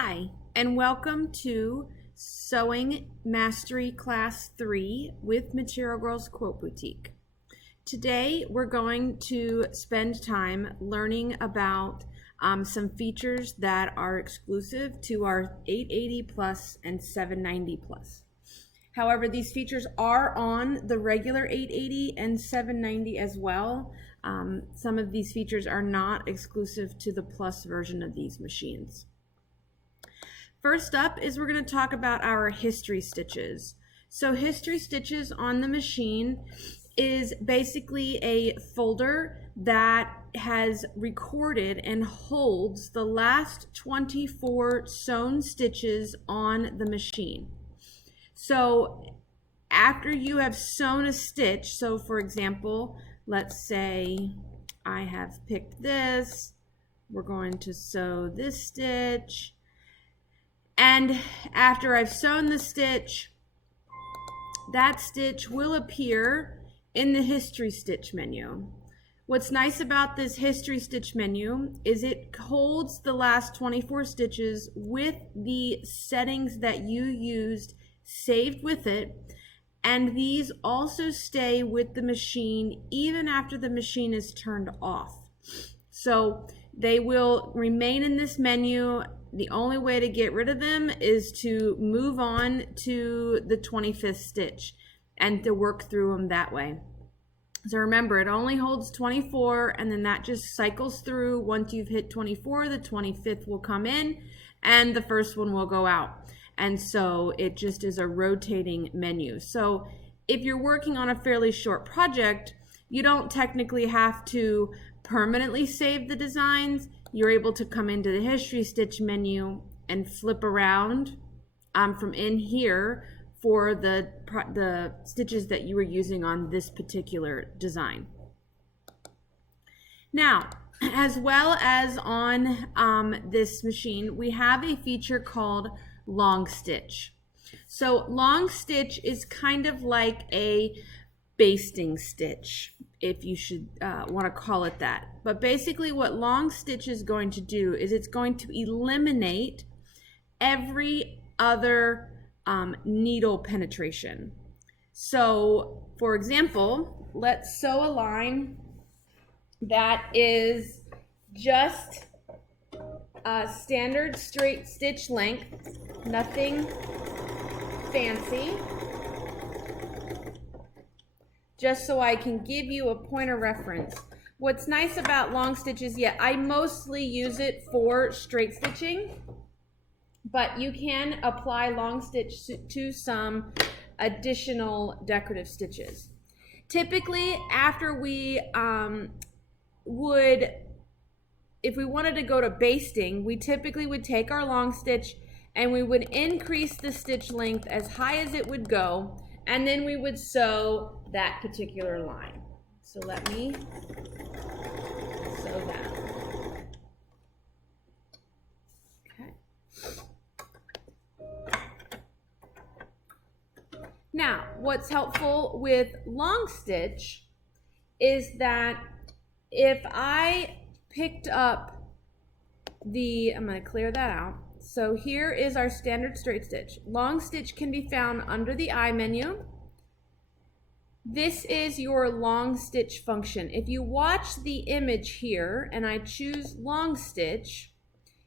Hi, and welcome to Sewing Mastery Class 3 with Material Girls Quote Boutique. Today we're going to spend time learning about some features that are exclusive to our 880 plus and 790 plus. However, these features are on the regular 880 and 790 as well. Some of these features are not exclusive to the plus version of these machines. First up is we're going to talk about our history stitches. So history stitches on the machine is basically a folder that has recorded and holds the last 24 sewn stitches on the machine. So after you have sewn a stitch, so for example, let's say I have picked this, we're going to sew this stitch, and after I've sewn the stitch, that stitch will appear in the history stitch menu. What's nice about this history stitch menu is it holds the last 24 stitches with the settings that you used saved with it, and these also stay with the machine even after the machine is turned off. So they will remain in this menu. The only way to get rid of them is to move on to the 25th stitch and to work through them that way. So remember, it only holds 24, and then that just cycles through. Once you've hit 24, the 25th will come in and the first one will go out. And so it just is a rotating menu. So if you're working on a fairly short project, you don't technically have to permanently save the designs. You're able to come into the history stitch menu and flip around from in here for the stitches that you were using on this particular design. Now, as well as on this machine, we have a feature called long stitch. So long stitch is kind of like a basting stitch, if you should want to call it that. But basically what long stitch is going to do is it's going to eliminate every other needle penetration. So for example, let's sew a line that is just a standard straight stitch length, nothing fancy. Just so I can give you a point of reference. What's nice about long stitches, I mostly use it for straight stitching, but you can apply long stitch to some additional decorative stitches. Typically, after we if we wanted to go to basting, we typically would take our long stitch and we would increase the stitch length as high as it would go, and then we would sew that particular line. So let me sew that. Okay. Now, what's helpful with long stitch is that if I picked up I'm going to clear that out. So here is our standard straight stitch. Long stitch can be found under the I menu. This is your long stitch function. If you watch the image here and I choose long stitch,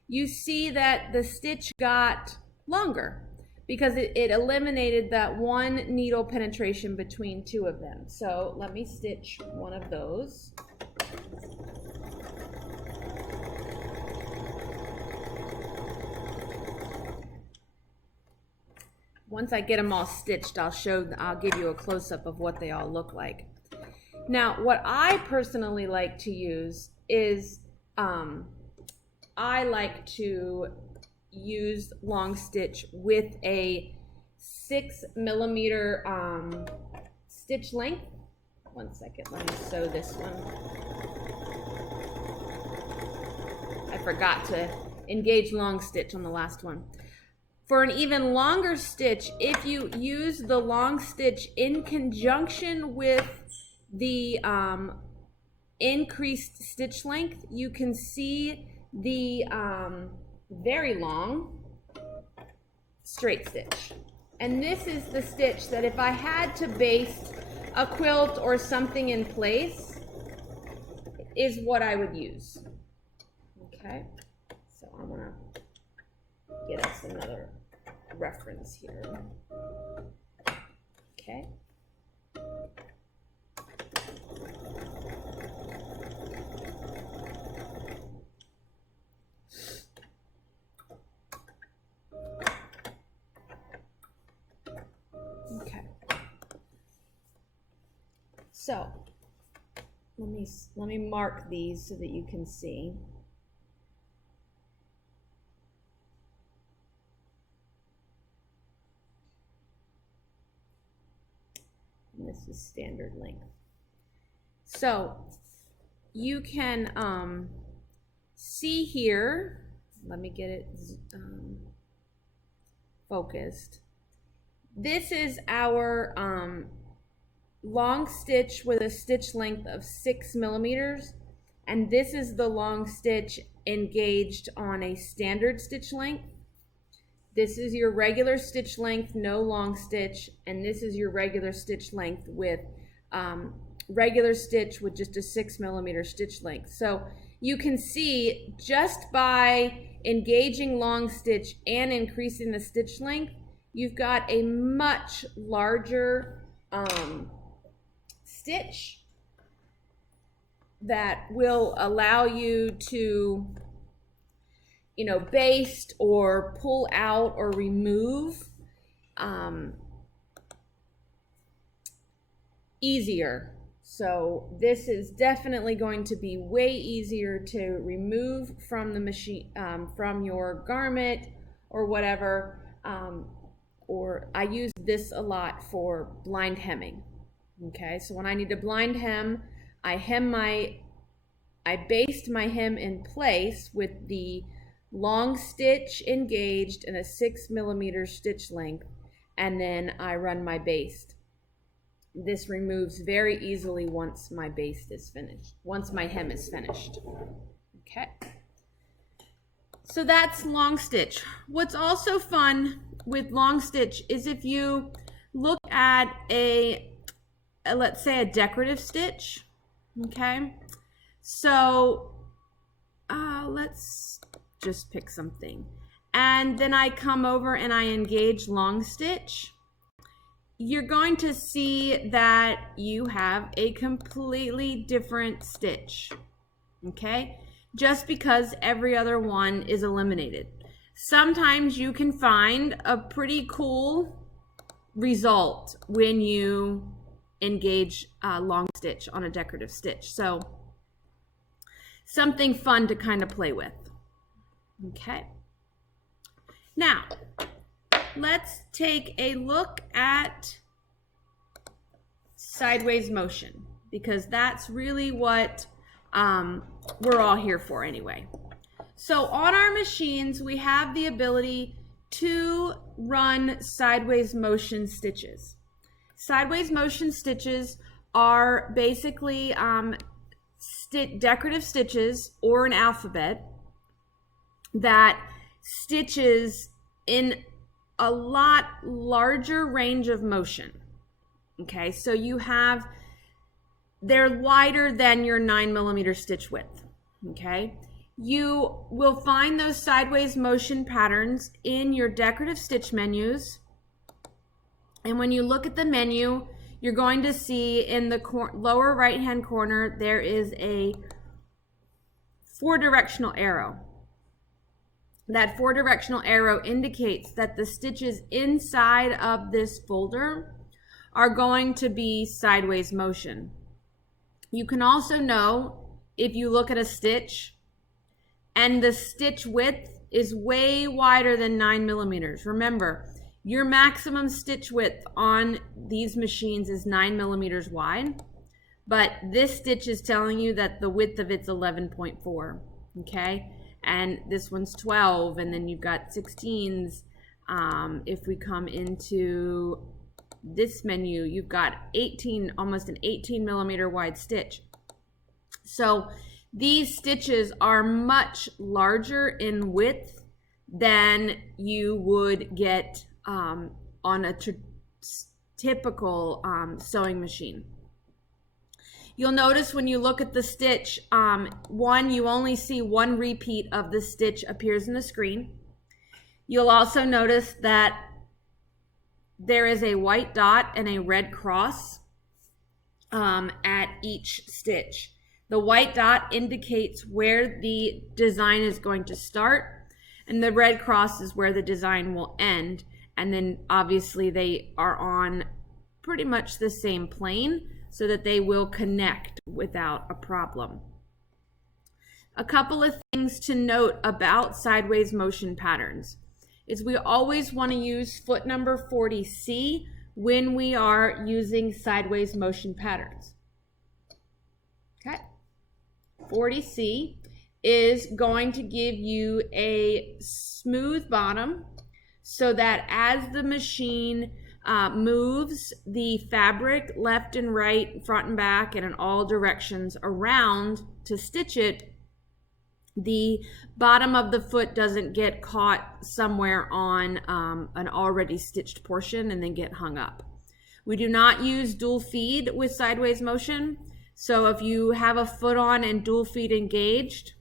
you see that the stitch got longer because it eliminated that one needle penetration between two of them. So let me stitch one of those. Once I get them all stitched, I'll give you a close-up of what they all look like. Now, what I personally like to use is, I like to use long stitch with a 6mm stitch length. One second, let me sew this one. I forgot to engage long stitch on the last one. For an even longer stitch, if you use the long stitch in conjunction with the increased stitch length, you can see the very long straight stitch. And this is the stitch that if I had to baste a quilt or something in place, is what I would use. Okay, so I'm gonna get us another reference here. Okay. Okay. So let me mark these so that you can see. And this is standard length. So you can see here, let me get it focused. This is our long stitch with a stitch length of 6 millimeters, and this is the long stitch engaged on a standard stitch length. This is your regular stitch length, no long stitch, and this is your regular stitch length with regular stitch with just a 6 millimeter stitch length. So you can see just by engaging long stitch and increasing the stitch length, you've got a much larger stitch that will allow you to, you know, baste or pull out or remove easier. So this is definitely going to be way easier to remove from the machine, from your garment or whatever. Or I use this a lot for blind hemming. Okay, so when I need to blind hem, I baste my hem in place with the long stitch engaged in a 6 millimeter stitch length, and then I run my baste. This removes very easily once my baste is finished, once my hem is finished. Okay, so that's long stitch. What's also fun with long stitch is if you look at let's say a decorative stitch. Okay, so let's just pick something, and then I come over and I engage long stitch. You're going to see that you have a completely different stitch. Okay, just because every other one is eliminated. Sometimes you can find a pretty cool result when you engage long stitch on a decorative stitch. So something fun to kind of play with. Okay. Now, let's take a look at sideways motion, because that's really what we're all here for anyway. So on our machines, we have the ability to run sideways motion stitches. Sideways motion stitches are basically decorative stitches or an alphabet that stitches in a lot larger range of motion. Okay, so they're wider than your 9 millimeter stitch width. Okay, you will find those sideways motion patterns in your decorative stitch menus. And when you look at the menu, you're going to see in the lower right hand corner, there is a 4-directional arrow. That 4-directional arrow indicates that the stitches inside of this folder are going to be sideways motion. You can also know if you look at a stitch and the stitch width is way wider than 9 millimeters. Remember, your maximum stitch width on these machines is 9 millimeters wide, but this stitch is telling you that the width of it's 11.4, okay? And this one's 12, and then you've got 16s. If we come into this menu, you've got 18, almost an 18 millimeter wide stitch. So these stitches are much larger in width than you would get on a typical sewing machine. You'll notice when you look at the stitch, you only see one repeat of the stitch appears in the screen. You'll also notice that there is a white dot and a red cross at each stitch. The white dot indicates where the design is going to start, and the red cross is where the design will end. And then obviously they are on pretty much the same plane so that they will connect without a problem. A couple of things to note about sideways motion patterns is we always want to use foot number 40C when we are using sideways motion patterns. Okay, 40C is going to give you a smooth bottom so that as the machine moves the fabric left and right, front and back, and in all directions around to stitch it, the bottom of the foot doesn't get caught somewhere on an already stitched portion and then get hung up. We do not use dual feed with sideways motion. So if you have a foot on and dual feed engaged,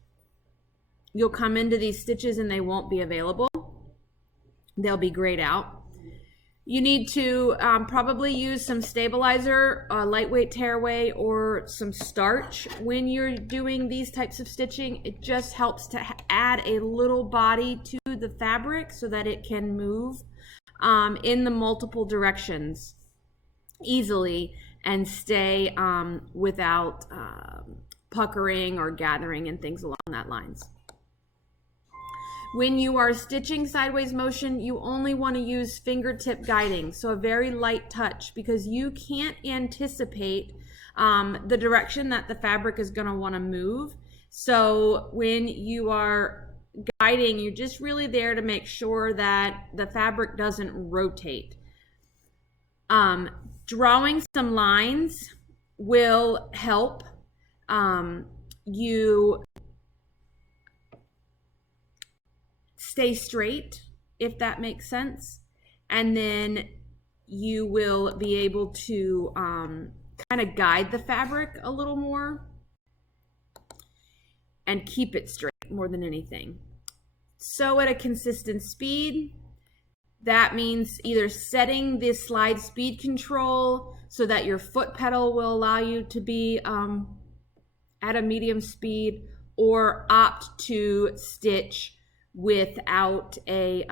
you'll come into these stitches and they won't be available. They'll be grayed out. You need to probably use some stabilizer, lightweight tearaway, or some starch when you're doing these types of stitching. It just helps to add a little body to the fabric so that it can move in the multiple directions easily and stay without puckering or gathering and things along that lines. When you are stitching sideways motion, you only want to use fingertip guiding, so a very light touch, because you can't anticipate the direction that the fabric is going to want to move. So when you are guiding, you're just really there to make sure that the fabric doesn't rotate. Drawing some lines will help you stay straight, if that makes sense, and then you will be able to kind of guide the fabric a little more and keep it straight more than anything. Sew at a consistent speed. That means either setting the slide speed control so that your foot pedal will allow you to be at a medium speed, or opt to stitch without a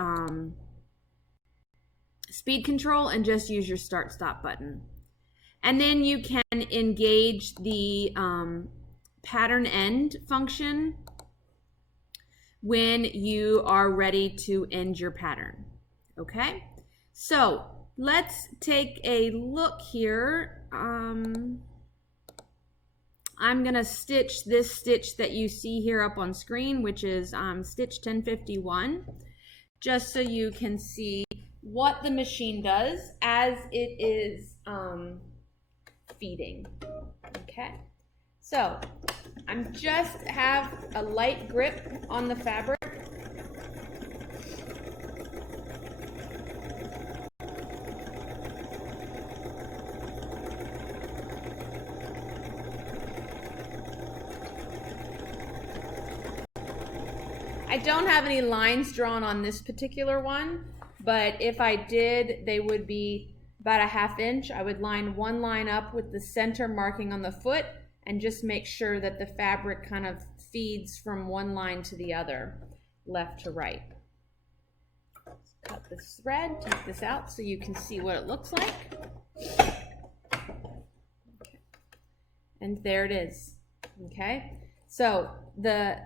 speed control and just use your start stop button. And then you can engage the pattern end function when you are ready to end your pattern. Okay, so let's take a look here. I'm gonna stitch this stitch that you see here up on screen, which is stitch 1051, just so you can see what the machine does as it is feeding. Okay, so I'm just have a light grip on the fabric. I don't have any lines drawn on this particular one, but if I did, they would be about a ½ inch. I would line one line up with the center marking on the foot and just make sure that the fabric kind of feeds from one line to the other, left to right. Cut this thread, take this out so you can see what it looks like. Okay. And there it is. Okay. So the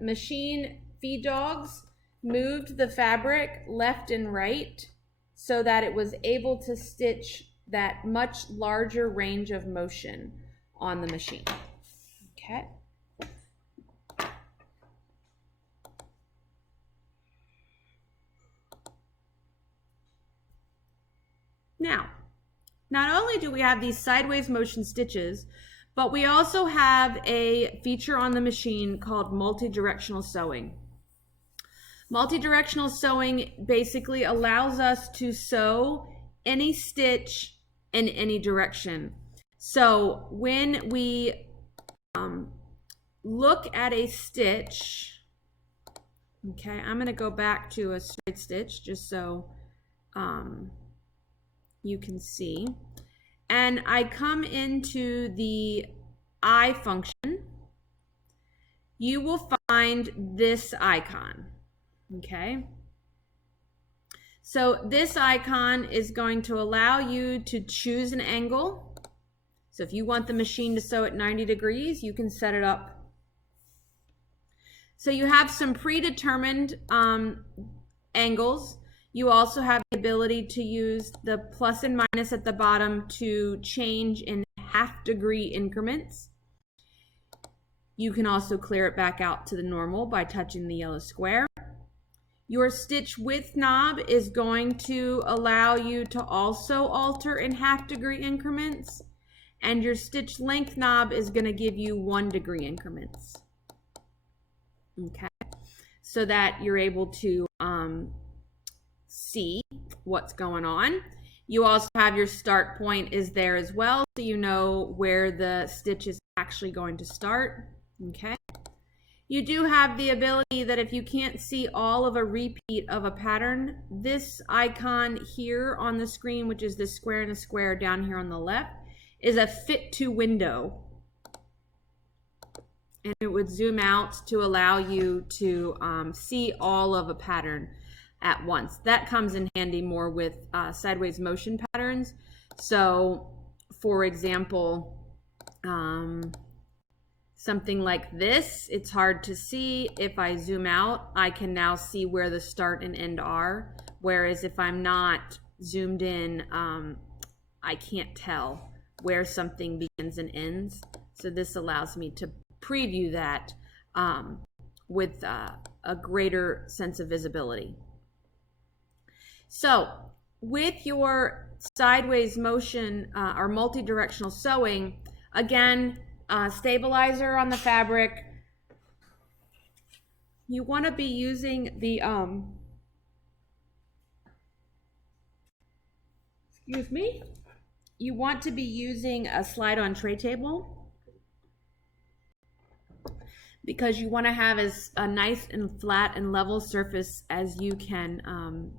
machine feed dogs moved the fabric left and right so that it was able to stitch that much larger range of motion on the machine. Okay. Now, not only do we have these sideways motion stitches, but we also have a feature on the machine called multi-directional sewing. Multi-directional sewing basically allows us to sew any stitch in any direction. So when we look at a stitch, okay, I'm going to go back to a straight stitch just so you can see. And I come into the eye function, you will find this icon, okay? So this icon is going to allow you to choose an angle. So if you want the machine to sew at 90 degrees, you can set it up. So you have some predetermined angles. You also have the ability to use the plus and minus at the bottom to change in half-degree increments. You can also clear it back out to the normal by touching the yellow square. Your stitch width knob is going to allow you to also alter in half-degree increments, and your stitch length knob is going to give you 1-degree increments. Okay, so that you're able to see what's going on. You also have your start point is there as well, so you know where the stitch is actually going to start. Okay. You do have the ability that if you can't see all of a repeat of a pattern, this icon here on the screen, which is this square and a square down here on the left, is a fit to window. And it would zoom out to allow you to see all of a pattern at once. That comes in handy more with sideways motion patterns. So, for example, something like this, it's hard to see. If I zoom out, I can now see where the start and end are. Whereas if I'm not zoomed in, I can't tell where something begins and ends. So this allows me to preview that with a greater sense of visibility. So with your sideways motion or multi-directional sewing, again, stabilizer on the fabric, you want to be using the you want to be using a slide-on tray table, because you want to have as a nice and flat and level surface as you can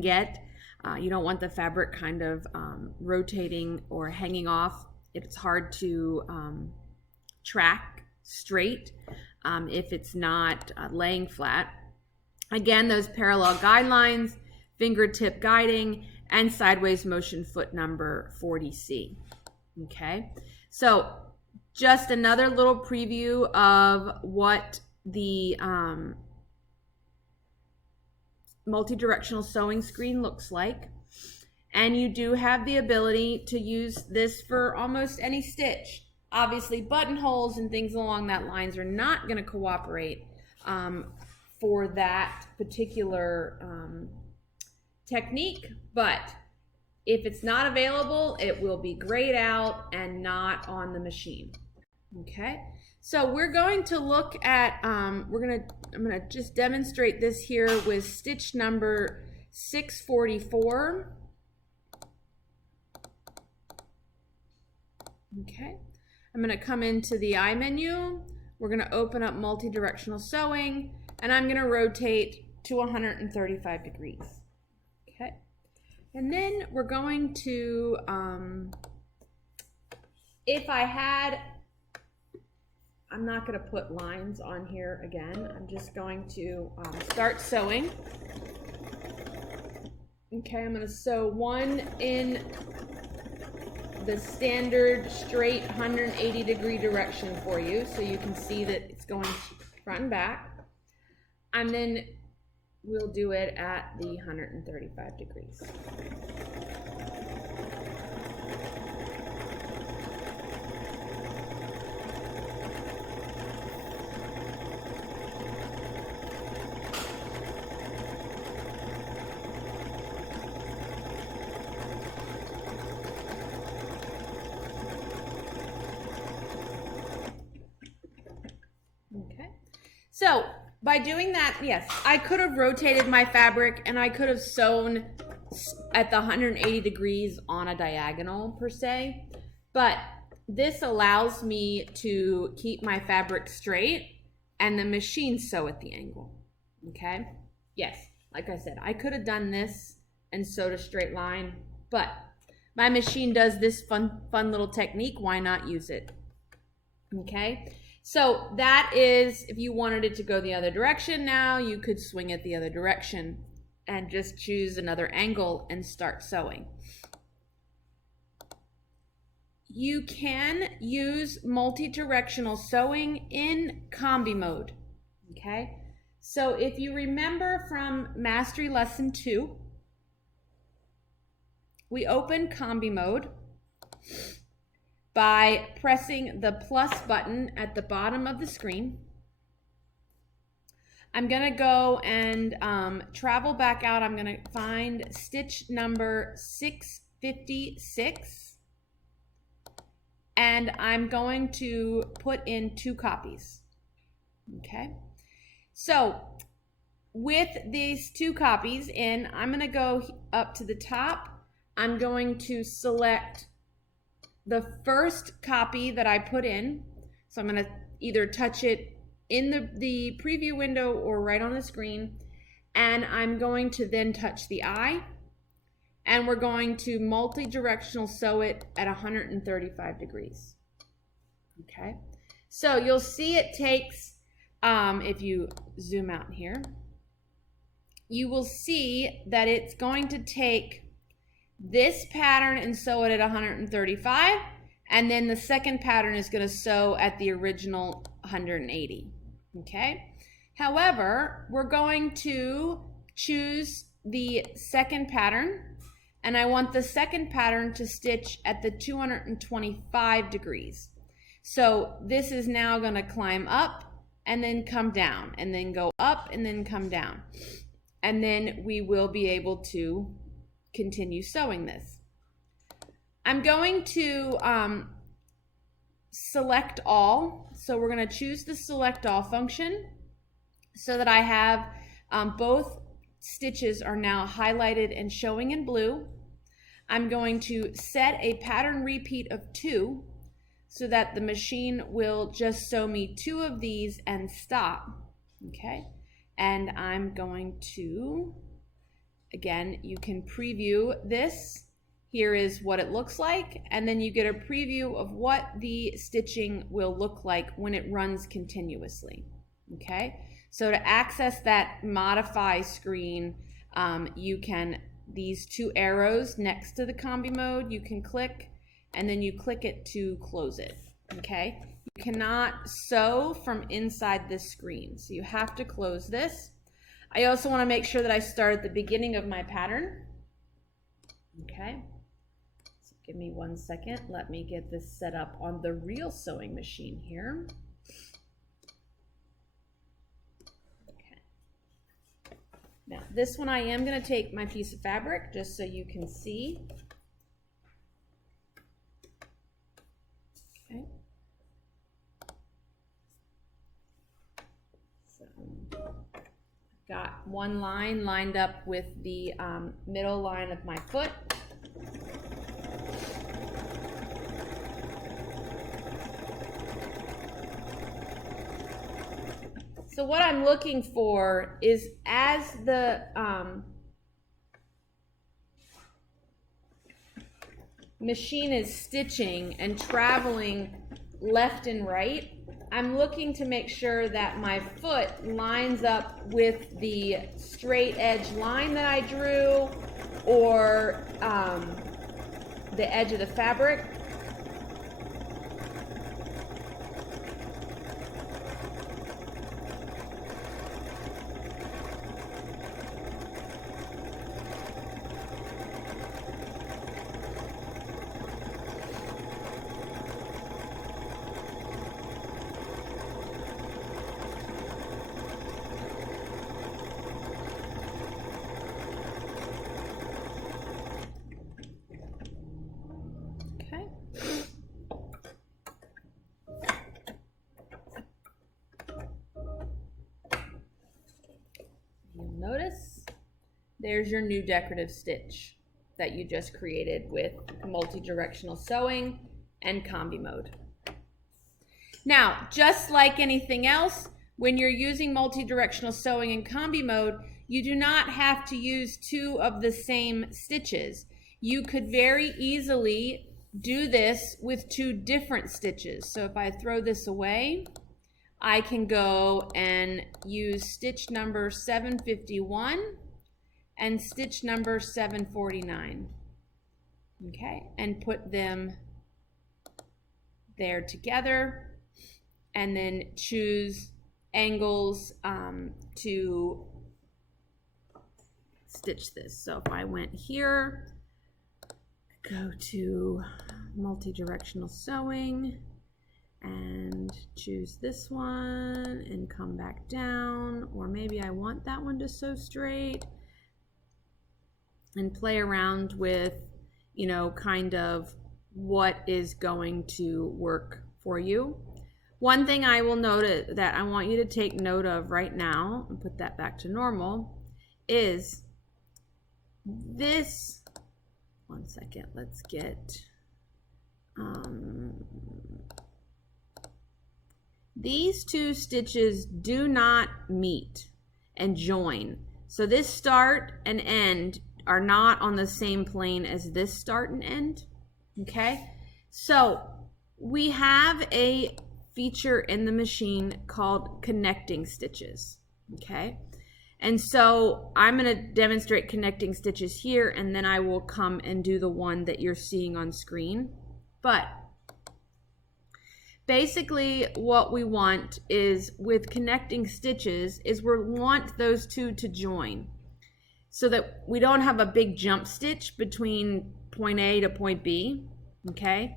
get. You don't want the fabric kind of rotating or hanging off. It's hard to track straight if it's not laying flat. Again, those parallel guidelines, fingertip guiding, and sideways motion foot number 40C. Okay, so just another little preview of what the multi-directional sewing screen looks like. And you do have the ability to use this for almost any stitch. Obviously, buttonholes and things along that lines are not going to cooperate for that particular technique, but if it's not available, it will be grayed out and not on the machine. Okay, so we're going to look at, I'm going to just demonstrate this here with stitch number 644. Okay, I'm going to come into the eye menu. We're going to open up multi-directional sewing, and I'm going to rotate to 135 degrees. Okay, and then we're going to, if I had, I'm not going to put lines on here again. I'm just going to start sewing. Okay, I'm going to sew one in the standard straight 180 degree direction for you, so you can see that it's going front and back, and then we'll do it at the 135 degrees. So by by doing that, yes, I could have rotated my fabric and I could have sewn at the 180 degrees on a diagonal per se, but this allows me to keep my fabric straight and the machine sew at the angle, okay? Yes, like I said, I could have done this and sewed a straight line, but my machine does this fun little technique. Why not use it? Okay, so that is, if you wanted it to go the other direction now, you could swing it the other direction and just choose another angle and start sewing. You can use multi-directional sewing in Combi mode, okay? So if you remember from Mastery Lesson 2, we open Combi mode by pressing the plus button at the bottom of the screen. I'm gonna go and travel back out. I'm gonna find stitch number 656, and I'm going to put in 2 copies, okay? So with these 2 copies in, I'm gonna go up to the top. I'm going to select the first copy that I put in. So I'm going to either touch it in the preview window or right on the screen. And I'm going to then touch the eye. And we're going to multi-directional sew it at 135 degrees. Okay. So you'll see it takes, if you zoom out here, you will see that it's going to take this pattern and sew it at 135, and then the second pattern is going to sew at the original 180. Okay. However, we're going to choose the second pattern, and I want the second pattern to stitch at the 225 degrees. So this is now going to climb up and then come down, and then go up and then come down, and then we will be able to continue sewing this. I'm going to select all. So we're going to choose the select all function so that I have both stitches are now highlighted and showing in blue. I'm going to set a pattern repeat of 2 so that the machine will just sew me 2 of these and stop. Okay, and I'm going to, again, you can preview this. Here is what it looks like, and then you get a preview of what the stitching will look like when it runs continuously. Okay, so to access that modify screen, you can, these 2 arrows next to the Combi mode, you can click, and then you click it to close it. Okay, you cannot sew from inside this screen, so you have to close this. I also want to make sure that I start at the beginning of my pattern. Okay, so give me 1 second. Let me get this set up on the real sewing machine here. Okay. Now this one I am going to take my piece of fabric just so you can see. Okay. So got one line lined up with the middle line of my foot. So what I'm looking for is, as the machine is stitching and traveling left and right, I'm looking to make sure that my foot lines up with the straight edge line that I drew, or the edge of the fabric. Okay. there's your new decorative stitch that you just created with multi-directional sewing and combi mode. Now, just like anything else, when you're using multi-directional sewing in combi mode, you do not have to use two of the same stitches. You could very easily do this with two different stitches. So if I throw this away, I can go and use stitch number 751 and stitch number 749. Okay, and put them there together, and then choose angles to stitch this. So if I went here, go to multi-directional sewing and choose this one and come back down, or maybe I want that one to sew straight, and play around with, you know, kind of what is going to work for you. One thing I will note that I want you to take note of right now, and put that back to normal, is this, one second, let's get, these two stitches do not meet and join. So this start and end are not on the same plane as this start and end, okay? So we have a feature in the machine called connecting stitches, okay? And so I'm going to demonstrate connecting stitches here, and then I will come and do the one that you're seeing on screen. But basically what we want is, with connecting stitches, is we want those two to join so that we don't have a big jump stitch between point A to point B, okay?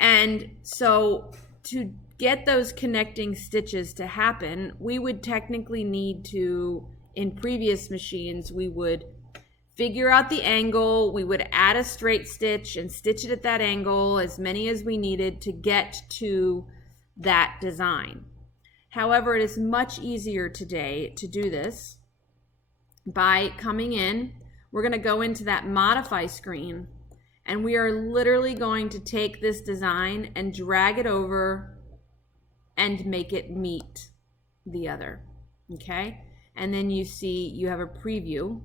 And so to get those connecting stitches to happen, we would technically need to, in previous machines, we would figure out the angle, we would add a straight stitch and stitch it at that angle, as many as we needed to get to that design. However, it is much easier today to do this by coming in. We're going to go into that modify screen, and we are literally going to take this design and drag it over and make it meet the other, okay? And then you see you have a preview.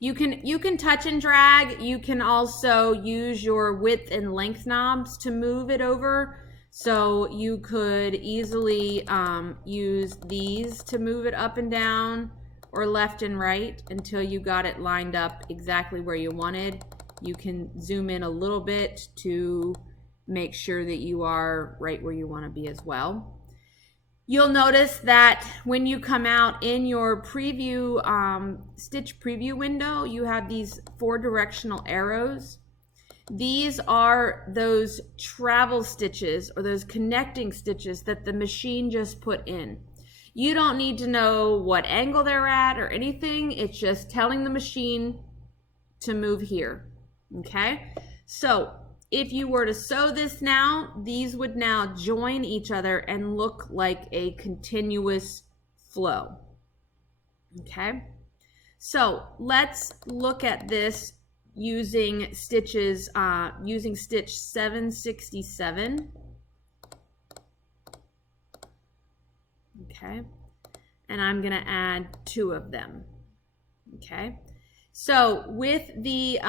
You can touch and drag. You can also use your width and length knobs to move it over. So you could easily use these to move it up and down, or left and right, until you got it lined up exactly where you wanted. You can zoom in a little bit to make sure that you are right where you want to be as well. You'll notice that when you come out in your preview, stitch preview window, you have these 4 directional arrows. These are those travel stitches, or those connecting stitches that the machine just put in. You don't need to know what angle they're at or anything. It's just telling the machine to move here, okay? So if you were to sew this now, these would now join each other and look like a continuous flow, okay? So let's look at this using stitches, using stitch 767. Okay, and I'm going to add 2 of them. Okay, so with the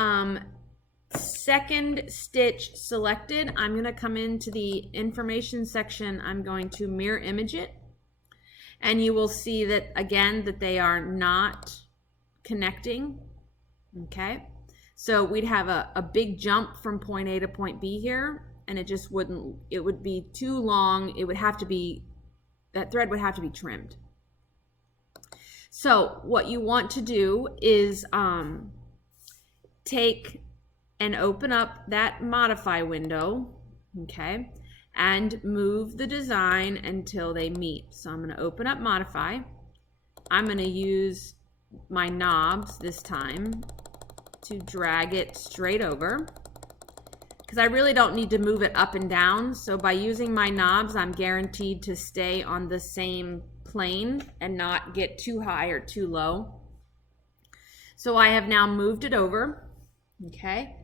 second stitch selected, I'm going to come into the information section. I'm going to mirror image it, and you will see that again that they are not connecting. Okay, so we'd have a big jump from point A to point B here, and it just wouldn't, it would be too long. It would have to be, that thread would have to be trimmed. So what you want to do is take and open up that modify window, okay, and move the design until they meet. So I'm going to open up modify. I'm going to use my knobs this time to drag it straight over, because I really don't need to move it up and down. So by using my knobs, I'm guaranteed to stay on the same plane and not get too high or too low. So I have now moved it over, okay?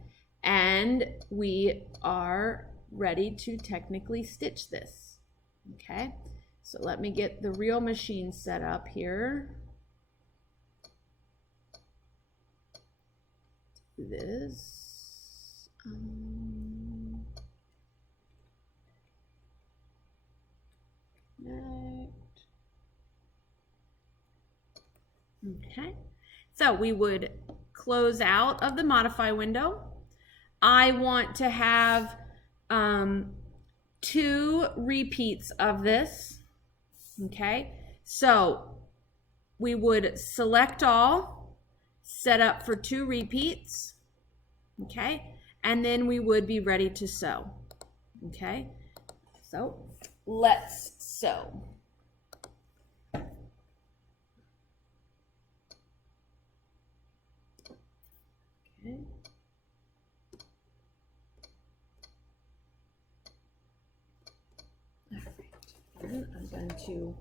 And we are ready to technically stitch this, okay? So let me get the real machine set up here. Do this. Next. Okay, so we would close out of the modify window. I want to have 2 repeats of this. Okay, so we would select all, set up for 2 repeats. Okay, and then we would be ready to sew. Okay, so let's sew. Okay. All right. And I'm going to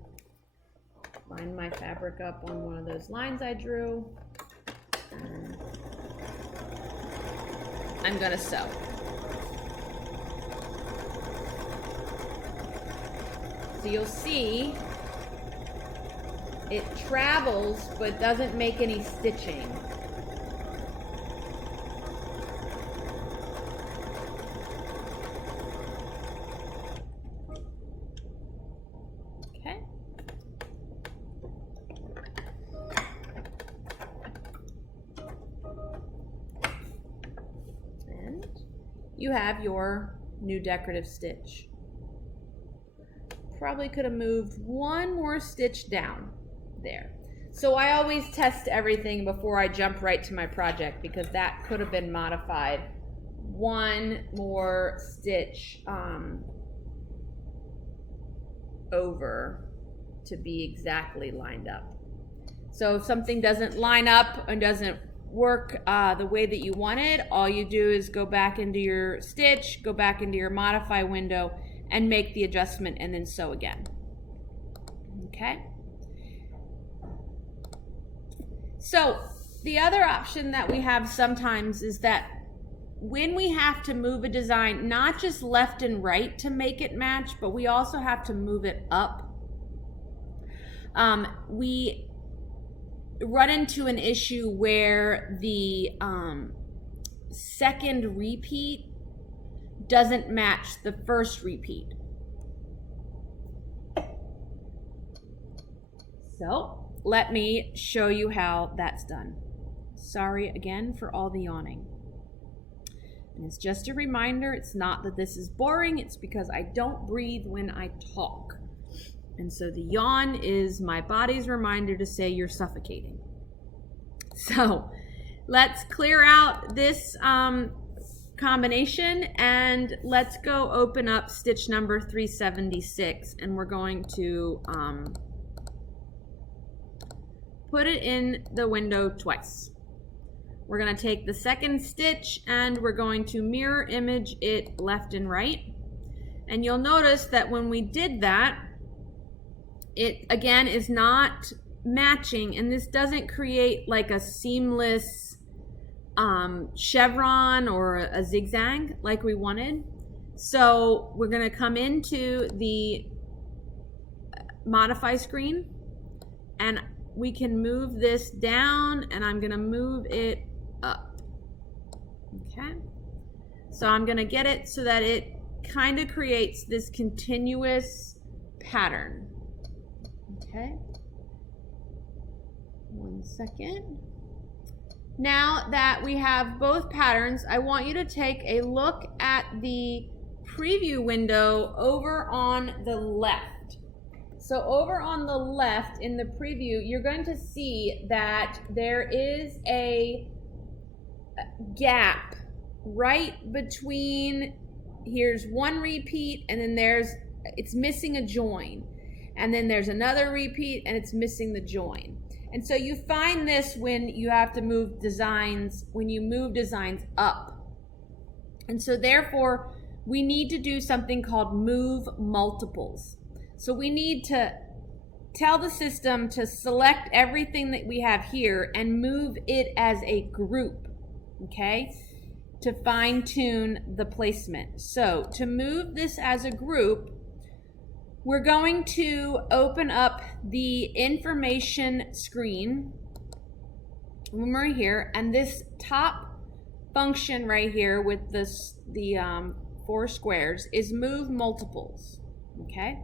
line my fabric up on one of those lines I drew. And I'm going to sew. So you'll see it travels but doesn't make any stitching. Okay. And you have your new decorative stitch. Probably could have moved 1 more stitch down there. So I always test everything before I jump right to my project, because that could have been modified 1 more stitch over to be exactly lined up. So if something doesn't line up and doesn't work the way that you wanted, all you do is go back into your stitch, go back into your modify window, and make the adjustment and then sew again. Okay? So the other option that we have sometimes is that when we have to move a design, not just left and right to make it match, but we also have to move it up. We run into an issue where the second repeat doesn't match the first repeat. So let me show you how that's done. Sorry again for all the yawning. And it's just a reminder, it's not that this is boring, it's because I don't breathe when I talk. And so the yawn is my body's reminder to say you're suffocating. So let's clear out this combination and let's go open up stitch number 376, and we're going to put it in the window twice. We're going to take the second stitch and we're going to mirror image it left and right. And you'll notice that when we did that, it again is not matching, and this doesn't create like a seamless chevron or a zigzag like we wanted. So we're going to come into the modify screen and we can move this down, and I'm going to move it up. Okay, so I'm going to get it so that it kind of creates this continuous pattern. Okay, 1 second. Now that we have both patterns, I want you to take a look at the preview window over on the left. So over on the left in the preview, you're going to see that there is a gap right between, here's 1 repeat, and then it's missing a join. And then there's another repeat and it's missing the join. And so you find this when you have to move designs, when you move designs up. And so therefore, we need to do something called move multiples. So we need to tell the system to select everything that we have here and move it as a group, okay, to fine-tune the placement. So to move this as a group, we're going to open up the information screen when we're here, and this top function right here with the 4 squares is move multiples, okay?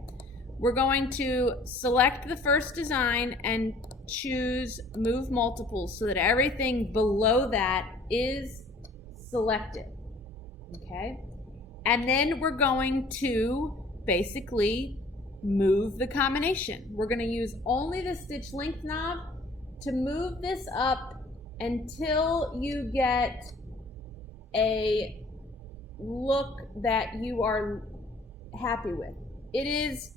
We're going to select the first design and choose move multiples so that everything below that is selected, okay? And then we're going to basically move the combination. We're going to use only the stitch length knob to move this up until you get a look that you are happy with. It is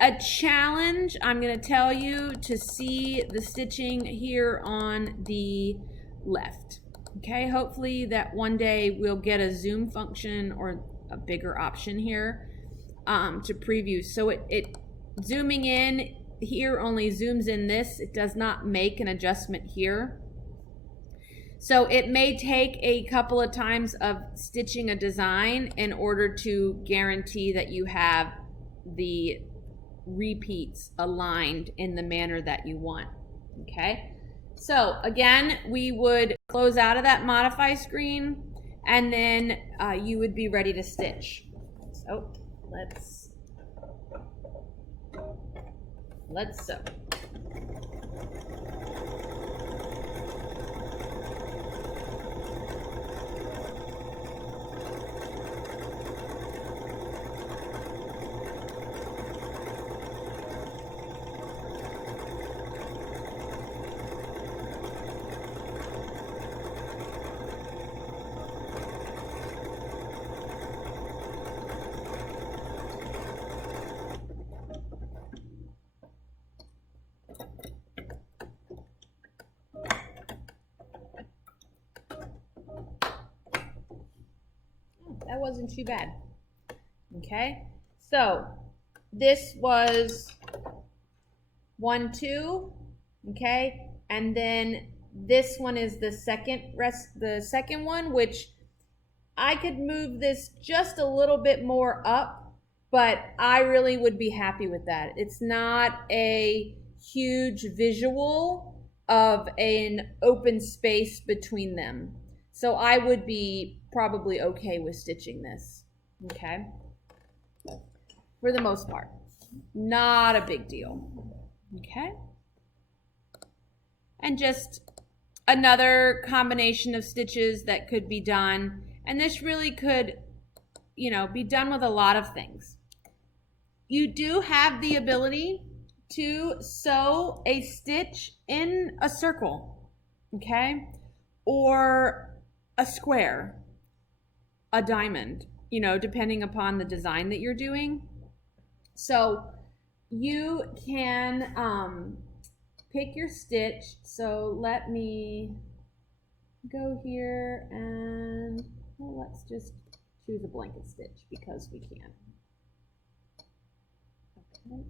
a challenge, I'm going to tell you, to see the stitching here on the left. Okay, hopefully that one day we'll get a zoom function or a bigger option here to preview. So it zooming in here only zooms in this. It does not make an adjustment here. So it may take a couple of times of stitching a design in order to guarantee that you have the repeats aligned in the manner that you want, okay? So again, we would close out of that modify screen and then you would be ready to stitch. So let's sew. That wasn't too bad. Okay, so this was 1, 2, okay, and then this one is the second one, which I could move this just a little bit more up, but I really would be happy with that. It's not a huge visual of an open space between them. So I would be probably okay with stitching this, okay? For the most part, not a big deal, okay? And just another combination of stitches that could be done. And this really could, you know, be done with a lot of things. You do have the ability to sew a stitch in a circle, okay? Or a square, a diamond, you know, depending upon the design that you're doing. So you can pick your stitch. So let me go here and, well, let's just choose a blanket stitch because we can. Okay.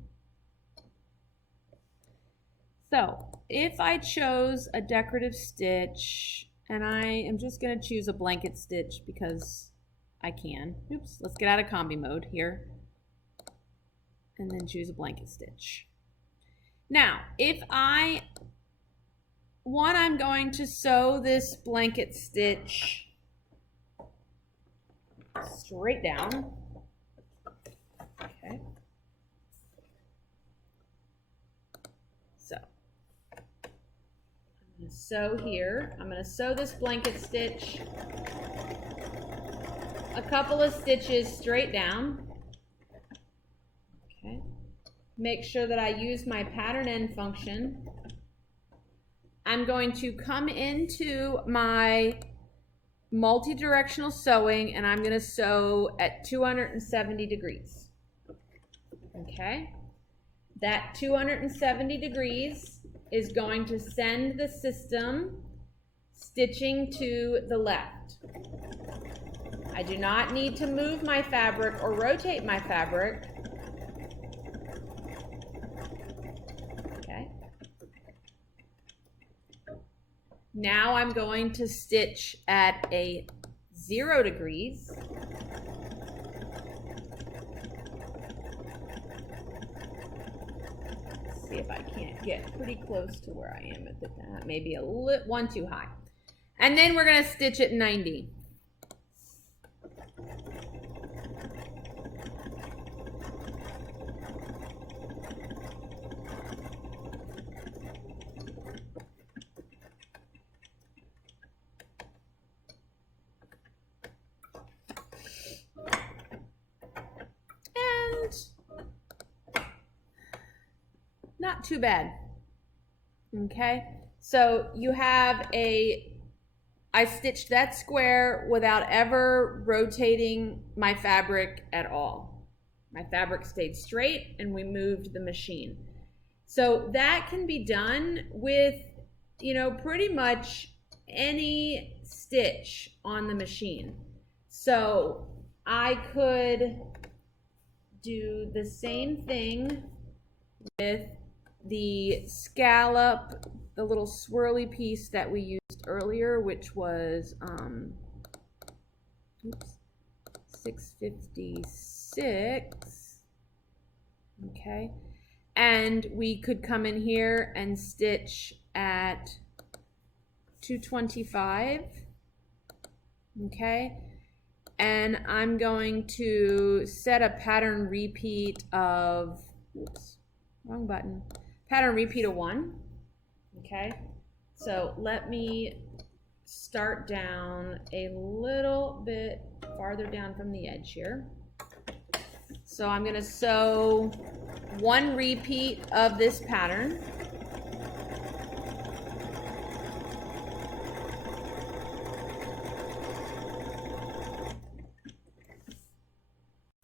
So if I chose a decorative stitch, and I am just going to choose a blanket stitch because I can. Oops, let's get out of combi mode here. And then choose a blanket stitch. Now, if I'm going to sew this blanket stitch straight down. Okay. So I'm going to sew here. I'm going to sew this blanket stitch a couple of stitches straight down. Okay. Make sure that I use my pattern end function. I'm going to come into my multi-directional sewing and I'm going to sew at 270 degrees. Okay. That 270 degrees is going to send the system stitching to the left. I do not need to move my fabric or rotate my fabric Now I'm going to stitch at a 0 degrees. Let's see if I can't get pretty close to where I am at the top. Maybe a little one too high. And then we're going to stitch at 90. Not too bad. Okay, so you have I stitched that square without ever rotating my fabric at all. My fabric stayed straight and we moved the machine. So that can be done with, you know, pretty much any stitch on the machine. So I could do the same thing with the scallop, the little swirly piece that we used earlier, which was 656. Okay, and we could come in here and stitch at 225. Okay, and I'm going to set a pattern repeat of, oops, wrong button, pattern repeat of 1. Okay, so let me start down a little bit farther down from the edge here. So I'm going to sew 1 repeat of this pattern.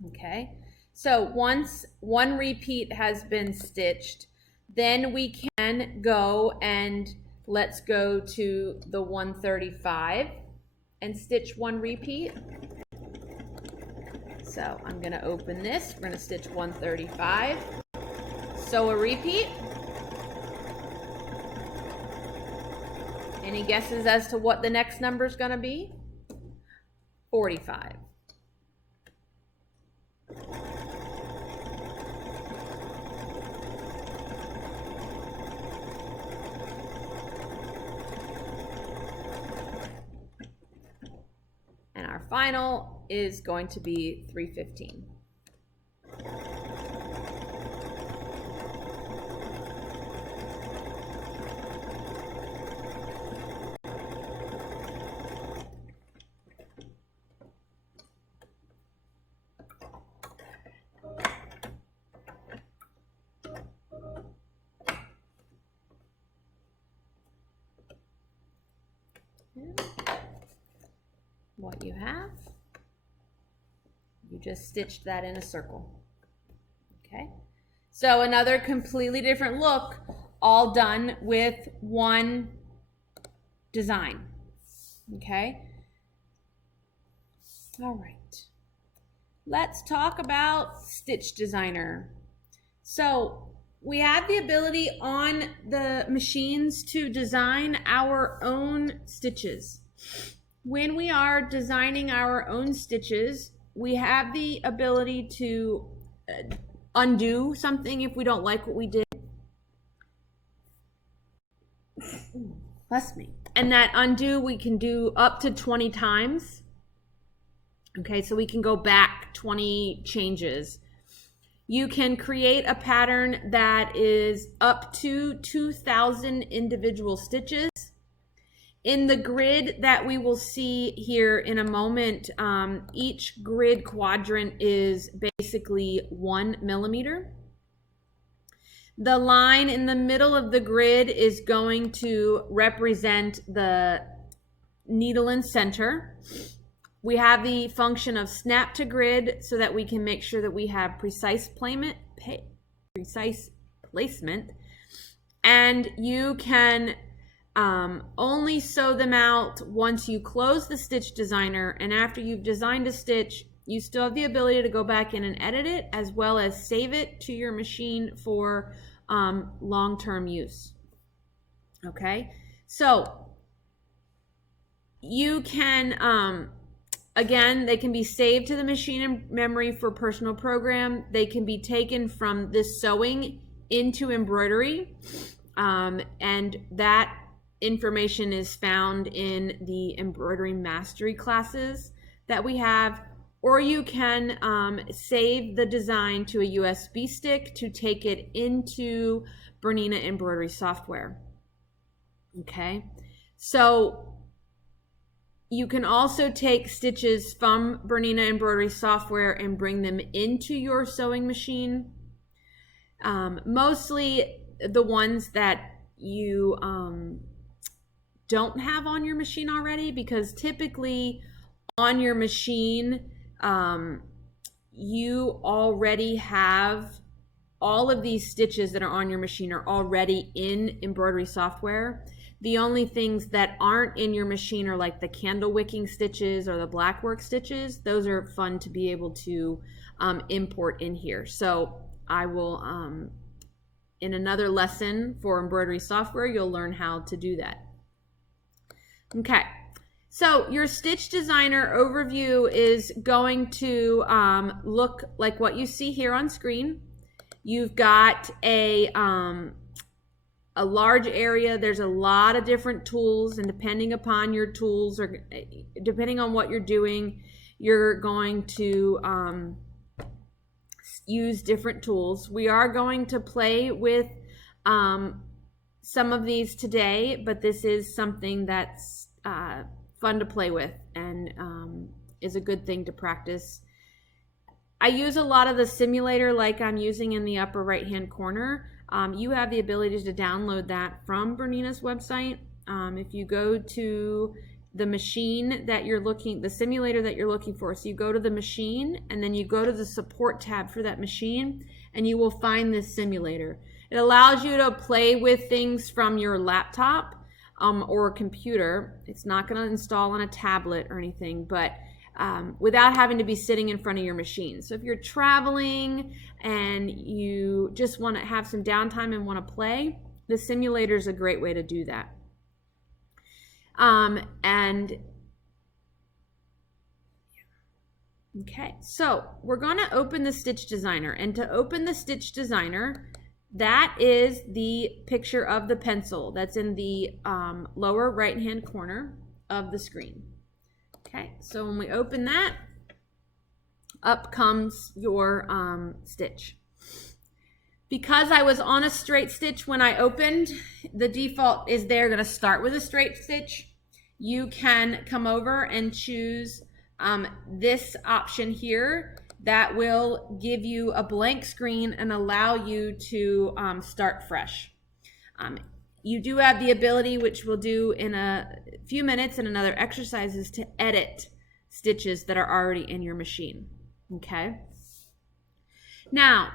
Okay, so once 1 repeat has been stitched, then we can go and let's go to the 135 and stitch 1 repeat. So I'm going to open this, we're going to stitch 135, sew a repeat. Any guesses as to what the next number is going to be? 45. And our final is going to be 315. What you have, you just stitched that in a circle. Okay, so another completely different look, all done with 1 design. Okay, all right, let's talk about Stitch Designer. So we have the ability on the machines to design our own stitches. When we are designing our own stitches, we have the ability to undo something if we don't like what we did. Bless me. And that undo we can do up to 20 times. Okay, so we can go back 20 changes. You can create a pattern that is up to 2,000 individual stitches. In the grid that we will see here in a moment, each grid quadrant is basically 1 millimeter. The line in the middle of the grid is going to represent the needle and center. We have the function of snap to grid so that we can make sure that we have precise placement, and you can only sew them out once you close the Stitch Designer, and after you've designed a stitch, you still have the ability to go back in and edit it, as well as save it to your machine for long-term use. Okay, so You can, again, they can be saved to the machine in memory for personal program. They can be taken from this sewing into embroidery. And that information is found in the embroidery mastery classes that we have. Or you can save the design to a USB stick to take it into BERNINA embroidery software. Okay, so you can also take stitches from BERNINA embroidery software and bring them into your sewing machine. Mostly the ones that you don't have on your machine already, because typically on your machine you already have all of these stitches that are on your machine are already in embroidery software. The only things that aren't in your machine are like the candle wicking stitches or the blackwork stitches. Those are fun to be able to import in here. So I will, in another lesson for embroidery software, you'll learn how to do that. Okay, so your stitch designer overview is going to look like what you see here on screen. You've got a large area. There's a lot of different tools, and depending upon your tools or depending on what you're doing, you're going to use different tools. We are going to play with some of these today, but this is something that's fun to play with and is a good thing to practice. I use a lot of the simulator like I'm using in the upper right hand corner. You have the ability to download that from BERNINA's website. If you go to the machine that you're looking, the simulator that you're looking for, so you go to the machine and then you go to the support tab for that machine and you will find this simulator. It allows you to play with things from your laptop or computer. It's not going to install on a tablet or anything, but without having to be sitting in front of your machine. So if you're traveling and you just want to have some downtime and want to play, the simulator is a great way to do that. Okay, so we're going to open the Stitch Designer, and to open the Stitch Designer, that is the picture of the pencil that's in the lower right hand corner of the screen. Okay, so when we open that, up comes your stitch. Because I was on a straight stitch when I opened, the default is they're going to start with a straight stitch. You can come over and choose this option here that will give you a blank screen and allow you to start fresh. You do have the ability, which we'll do in a few minutes in another exercises, to edit stitches that are already in your machine. Okay. Now,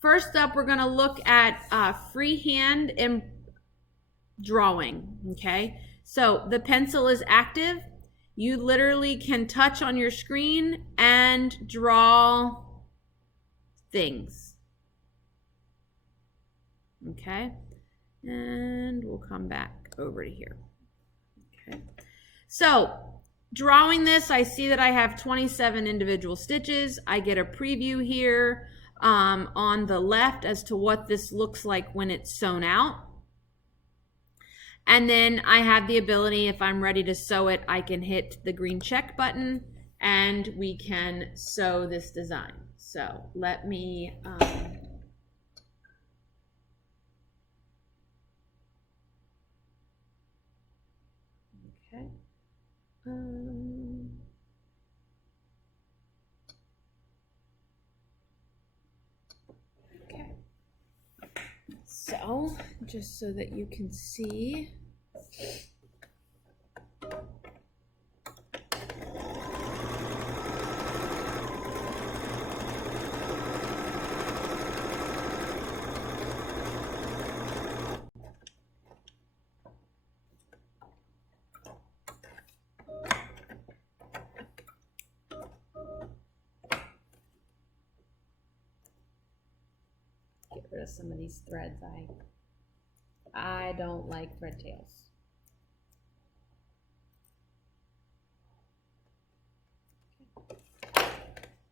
first up, we're going to look at freehand and drawing. Okay. So the pencil is active. You literally can touch on your screen and draw things. Okay. And we'll come back over to here. Okay. So drawing this, I see that I have 27 individual stitches. I get a preview here on the left as to what this looks like when it's sewn out. And then I have the ability, if I'm ready to sew it, I can hit the green check button and we can sew this design. So let me okay. Okay. So, just so that you can see. Get rid of some of these threads. I don't like thread tails.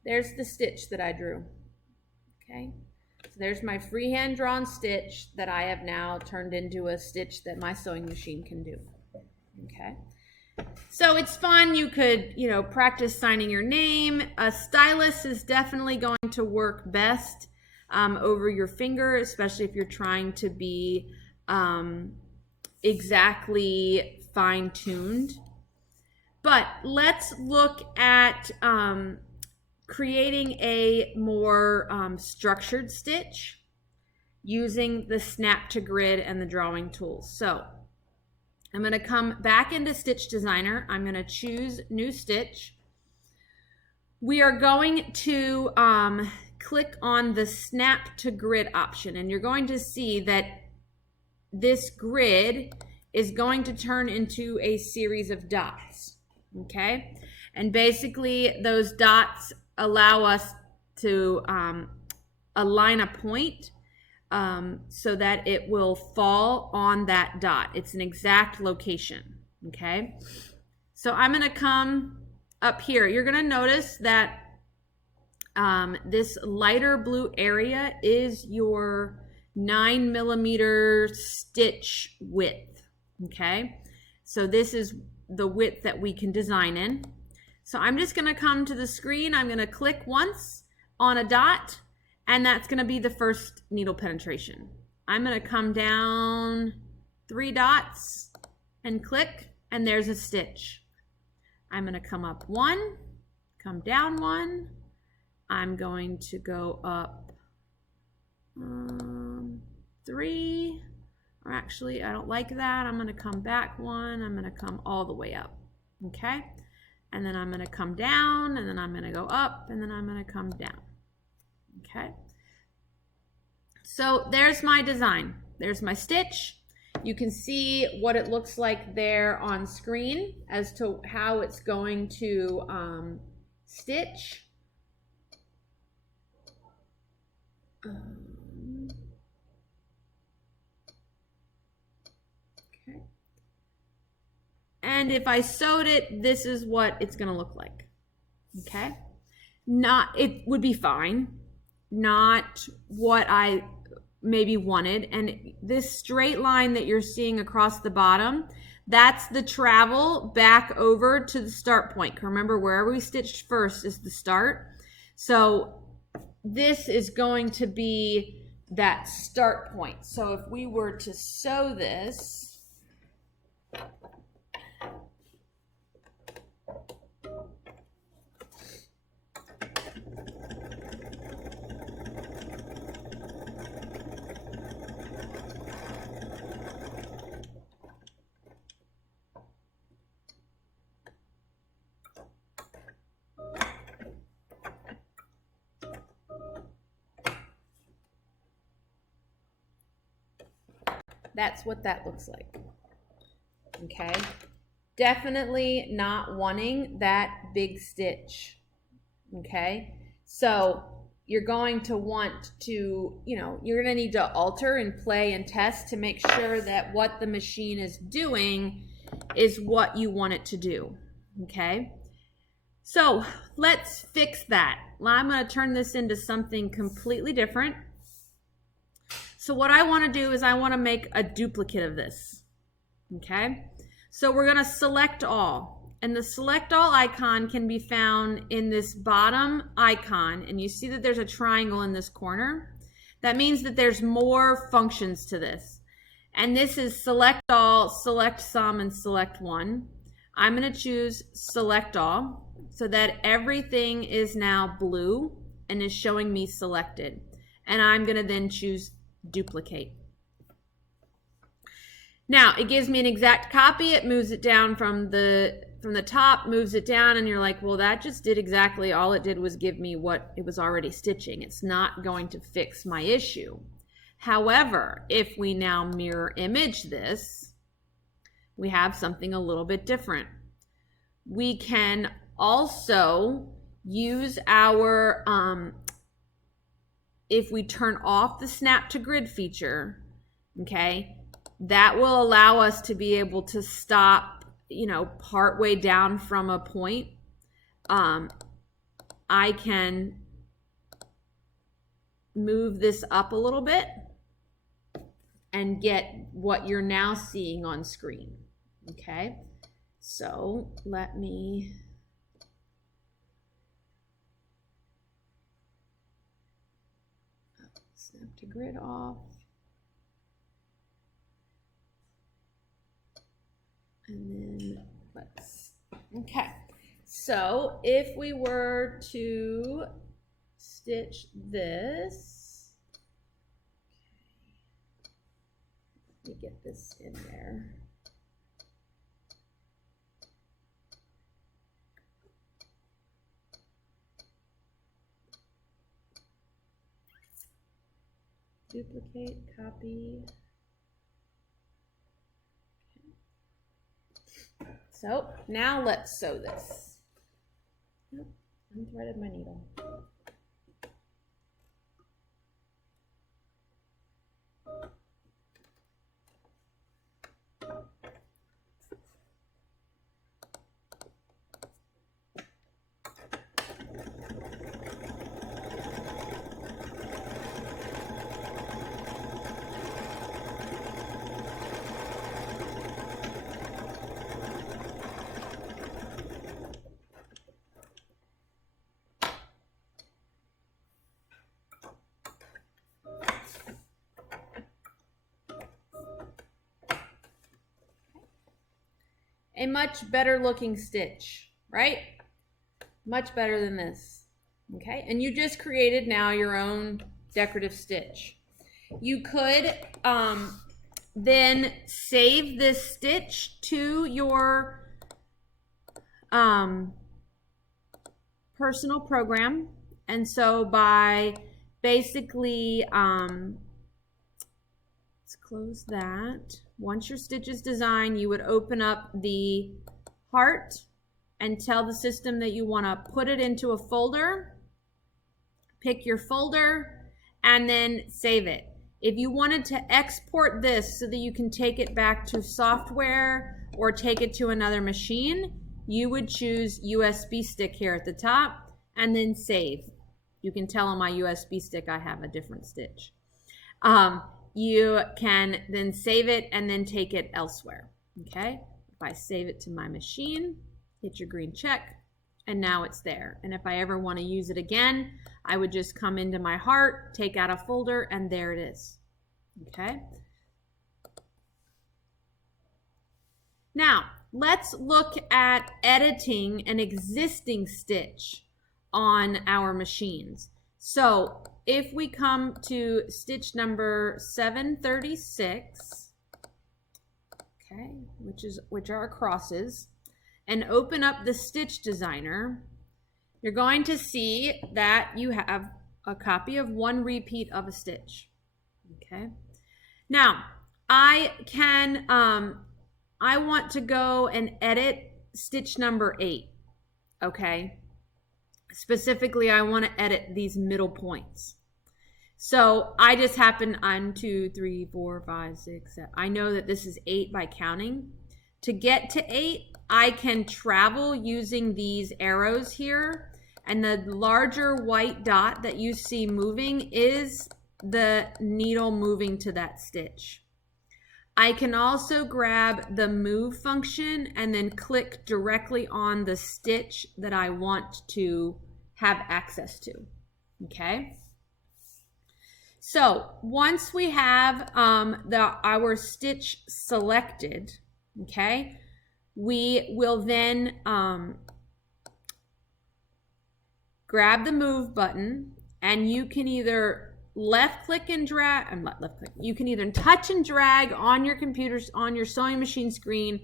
there's the stitch that I drew. Okay, so there's my freehand drawn stitch that I have now turned into a stitch that my sewing machine can do. Okay, so it's fun. You could, practice signing your name. A stylus is definitely going to work best over your finger, especially if you're trying to be exactly fine-tuned. But let's look at creating a more structured stitch using the snap to grid and the drawing tools. So I'm going to come back into Stitch Designer. I'm going to choose New Stitch. We are going to click on the Snap to Grid option, and you're going to see that this grid is going to turn into a series of dots, okay? And basically those dots allow us to align a point so that it will fall on that dot. It's an exact location, okay? So I'm gonna come up here. You're gonna notice that this lighter blue area is your 9mm stitch width, okay? So this is the width that we can design in. So I'm just gonna come to the screen, I'm gonna click once on a dot, and that's gonna be the first needle penetration. I'm gonna come down 3 dots and click, and there's a stitch. I'm gonna come up 1, come down 1, I'm going to go up 3, or actually I don't like that. I'm going to come back 1, I'm going to come all the way up, okay? And then I'm going to come down, and then I'm going to go up, and then I'm going to come down, okay? So there's my design. There's my stitch. You can see what it looks like there on screen as to how it's going to stitch. Okay. And if I sewed it, this is what it's going to look like. Okay. It would be fine. Not what I maybe wanted. And this straight line that you're seeing across the bottom, that's the travel back over to the start point. Remember, wherever we stitched first is the start. So this is going to be that start point. So if we were to sew this, that's what that looks like, okay? Definitely not wanting that big stitch, okay? So you're going to want to, you're gonna need to alter and play and test to make sure that what the machine is doing is what you want it to do, okay? So let's fix that. I'm gonna turn this into something completely different. So what I want to do is I want to make a duplicate of this, okay? So we're going to select all, and the select all icon can be found in this bottom icon, and you see that there's a triangle in this corner. That means that there's more functions to this, and this is select all, select some, and select one. I'm going to choose select all so that everything is now blue and is showing me selected, and I'm going to then choose duplicate. Now it gives me an exact copy. It moves it down from the top, moves it down, and you're like, well, that just did exactly all it did was give me what it was already stitching. It's not going to fix my issue. However, if we now mirror image this, we have something a little bit different. We can also use our if we turn off the snap to grid feature, okay, that will allow us to be able to stop, part way down from a point. I can move this up a little bit and get what you're now seeing on screen. Okay, so let me snap to grid off. And then okay. So if we were to stitch this, let me get this in there. Duplicate, copy. So now let's sew this. Nope, unthreaded my needle. A much better looking stitch, right? Much better than this, okay? And you just created now your own decorative stitch. You could then save this stitch to your personal program. And so by basically, let's close that. Once your stitch is designed, you would open up the heart and tell the system that you want to put it into a folder. Pick your folder and then save it. If you wanted to export this so that you can take it back to software or take it to another machine, you would choose USB stick here at the top and then save. You can tell on my USB stick I have a different stitch. You can then save it and then take it elsewhere, okay? If I save it to my machine, hit your green check, and now it's there. And if I ever want to use it again, I would just come into my heart, take out a folder, and there it is, okay? Now, let's look at editing an existing stitch on our machines. So if we come to stitch number 736, okay, which are crosses, and open up the stitch designer, you're going to see that you have a copy of one repeat of a stitch. Okay. Now I want to go and edit stitch number 8. Okay. Specifically, I want to edit these middle points. So I just happen 1, 2, 3, 4, 5, 6, 7. I know that this is 8 by counting. To get to 8, I can travel using these arrows here. And the larger white dot that you see moving is the needle moving to that stitch. I can also grab the move function and then click directly on the stitch that I want to have access to, okay? So once we have our stitch selected, okay, we will then grab the move button, and you can either left click and drag, you can either touch and drag on your computers, on your sewing machine screen,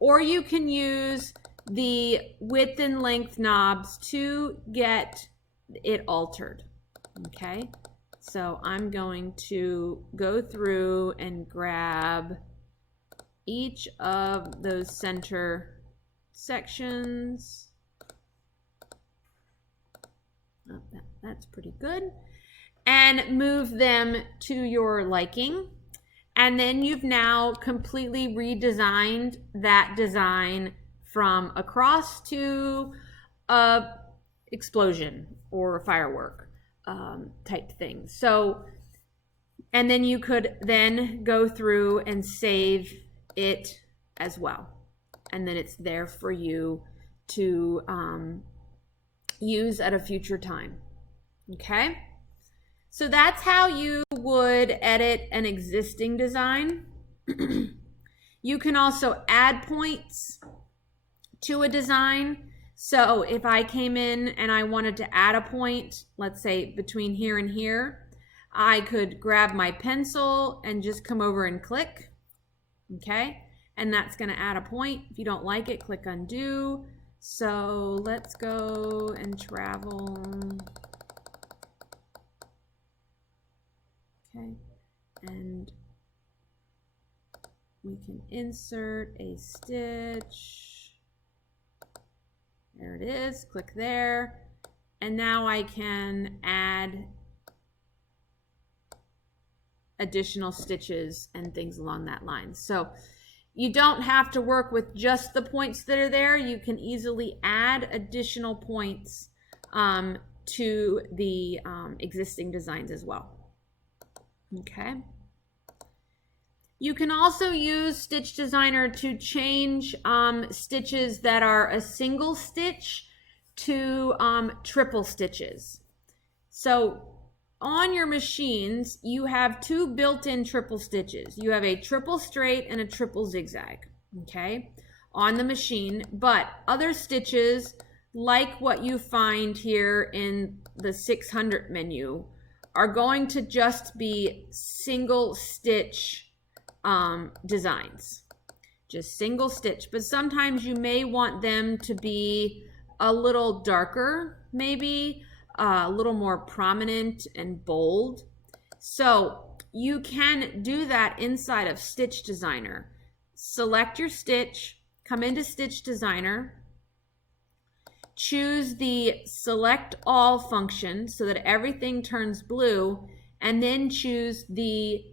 or you can use the width and length knobs to get it altered. Okay, so I'm going to go through and grab each of those center sections. Oh, that's pretty good. And move them to your liking. And then you've now completely redesigned that design from a cross to a explosion or firework type thing. So, and then you could then go through and save it as well. And then it's there for you to use at a future time. Okay? So that's how you would edit an existing design. You can also add points to a design. So if I came in and I wanted to add a point, let's say between here and here, I could grab my pencil and just come over and click. Okay? And that's going to add a point. If you don't like it, click undo. So let's go and travel. Okay, and we can insert a stitch. There it is, click there. And now I can add additional stitches and things along that line. So you don't have to work with just the points that are there. You can easily add additional points to the existing designs as well. Okay. You can also use Stitch Designer to change stitches that are a single stitch to triple stitches. So on your machines, you have two built-in triple stitches. You have a triple straight and a triple zigzag, okay, on the machine. But other stitches, like what you find here in the 600 menu, are going to just be single stitch designs, just single stitch. But sometimes you may want them to be a little darker, maybe a little more prominent and bold. So you can do that inside of Stitch Designer. Select your stitch, come into Stitch Designer, choose the select all function so that everything turns blue, and then choose the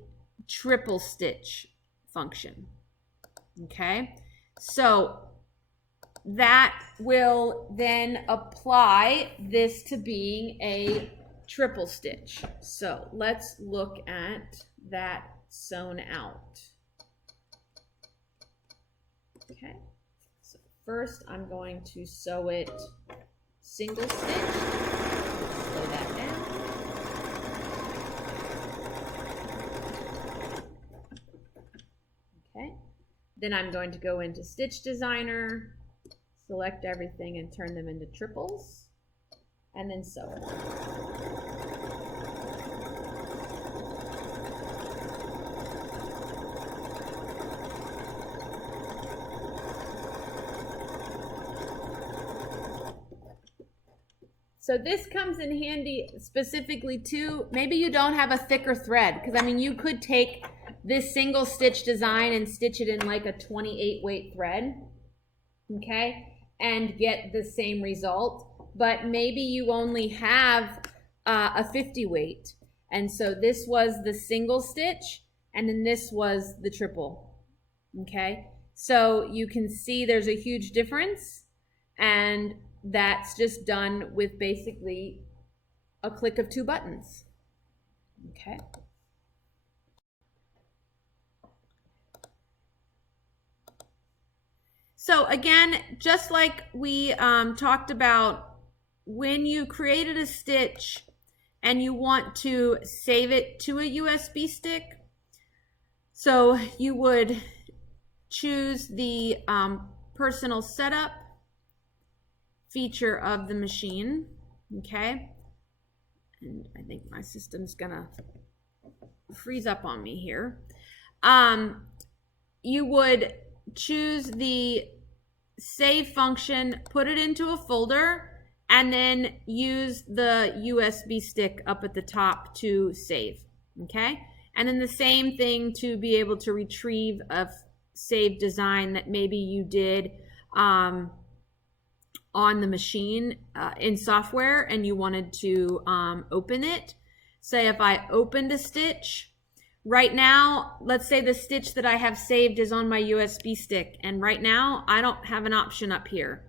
triple stitch function. Okay, so that will then apply this to being a triple stitch. So let's look at that sewn out. Okay. First, I'm going to sew it single stitch. Slow that down. Okay. Then I'm going to go into Stitch Designer, select everything and turn them into triples, and then sew it. So this comes in handy specifically too, maybe you don't have a thicker thread, because I mean you could take this single stitch design and stitch it in like a 28 weight thread, okay, and get the same result, but maybe you only have a 50 weight, and so this was the single stitch and then this was the triple, okay, so you can see there's a huge difference, and that's just done with basically a click of two buttons. Okay. So again, just like we talked about, when you created a stitch and you want to save it to a USB stick, so you would choose the personal setup feature of the machine, okay, and I think my system's gonna freeze up on me here. You would choose the save function, put it into a folder, and then use the USB stick up at the top to save, okay, and then the same thing to be able to retrieve a saved design that maybe you did on the machine in software and you wanted to open it. Say if I opened a stitch, right now, let's say the stitch that I have saved is on my USB stick, and right now I don't have an option up here.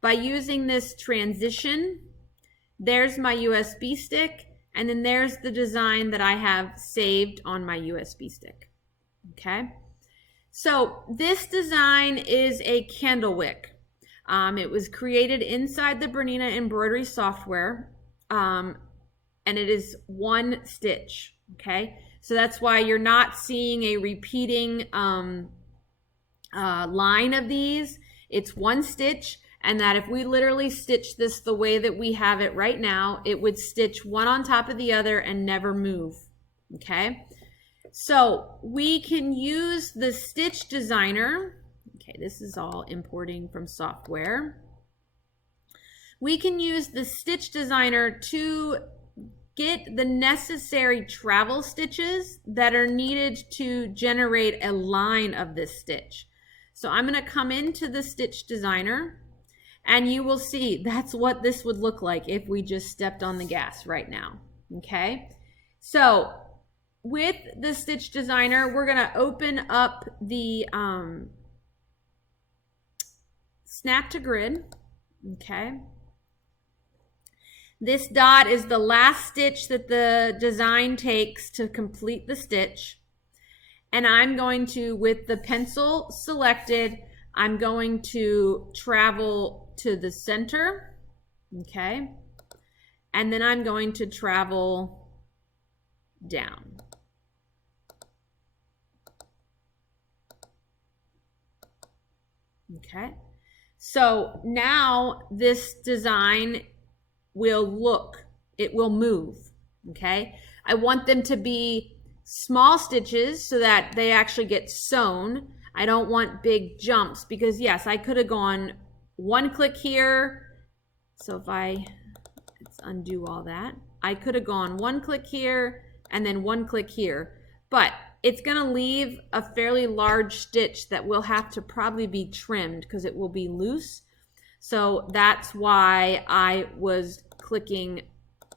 By using this transition there's my USB stick, and then there's the design that I have saved on my USB stick. Okay, so this design is a candle wick. It was created inside the Bernina embroidery software, and it is one stitch. Okay, so that's why you're not seeing a repeating line of these. It's one stitch, and that if we literally stitch this the way that we have it right now, it would stitch one on top of the other and never move. Okay, so we can use the stitch designer. Okay, this is all importing from software. We can use the stitch designer to get the necessary travel stitches that are needed to generate a line of this stitch. So I'm going to come into the stitch designer, and you will see that's what this would look like if we just stepped on the gas right now. Okay, so with the stitch designer, we're going to open up the snap to grid. Okay, this dot is the last stitch that the design takes to complete the stitch. And I'm going to, with the pencil selected, I'm going to travel to the center, okay? And then I'm going to travel down. Okay, so now this design will it will move, okay? I want them to be small stitches so that they actually get sewn. I don't want big jumps because yes, I could have gone one click here. So if let's undo all that. I could have gone one click here and then one click here, but it's going to leave a fairly large stitch that will have to probably be trimmed because it will be loose. So that's why I was clicking